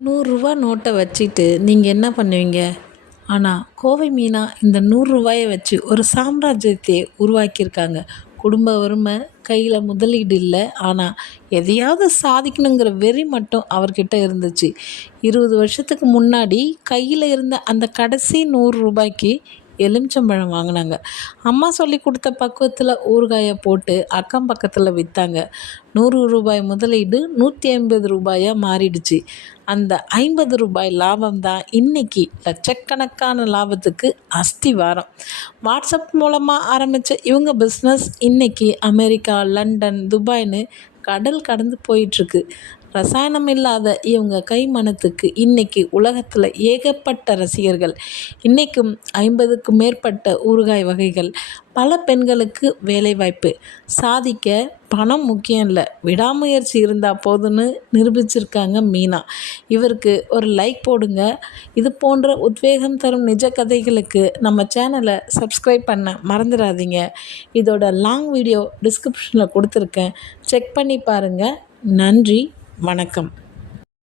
ரூ. 100 நோட்டை வச்சுட்டு நீங்கள் என்ன பண்ணுவீங்க? ஆனால் கோவை மீனா இந்த ரூ. 100 வச்சு ஒரு சாம்ராஜ்யத்தையே உருவாக்கியிருக்காங்க. குடும்ப வறுமை, கையில் முதலீடு இல்லை, ஆனால் எதையாவது சாதிக்கணுங்கிற வெறி மட்டும் அவர்கிட்ட இருந்துச்சு. 20 வருஷத்துக்கு முன்னாடி கையில் இருந்த அந்த கடைசி ரூ. 100க்கு எலுமிச்சம்பழம் வாங்கினாங்க. அம்மா சொல்லி கொடுத்த பக்குவத்தில் ஊறுகாயை போட்டு அக்கம் பக்கத்தில் விற்றாங்க. ரூ. 100 முதலீடு ரூ. 150 மாறிடுச்சு. அந்த ரூ. 50 லாபம் தான் இன்னைக்கு லட்சக்கணக்கான லாபத்துக்கு அஸ்திவாரம். வாட்ஸ்அப் மூலமாக ஆரம்பித்த இவங்க பிஸ்னஸ் இன்னைக்கு அமெரிக்கா, லண்டன், துபாய்னு கடல் கடந்து போயிட்டுருக்கு. ரசாயனம் இல்லாத இவங்க கைமணத்துக்கு இன்னைக்கு உலகத்தில் ஏகப்பட்ட ரசிகர்கள். இன்றைக்கும் 50க்கும் மேற்பட்ட ஊறுகாய் வகைகள். பல பெண்களுக்கு வேலைவாய்ப்பு. சாதிக்க பணம் முக்கியம் இல்லை, விடாமுயற்சி இருந்தால் போதுன்னு நிரூபிச்சிருக்காங்க மீனா. இவருக்கு ஒரு லைக் போடுங்க. இது போன்ற உத்வேகம் தரும் நிஜ கதைகளுக்கு நம்ம சேனலை சப்ஸ்கிரைப் பண்ண மறந்துடாதீங்க. இதோட லாங் வீடியோ டிஸ்கிரிப்ஷனில் கொடுத்துருக்கேன், செக் பண்ணி பாருங்கள். நன்றி, வணக்கம்.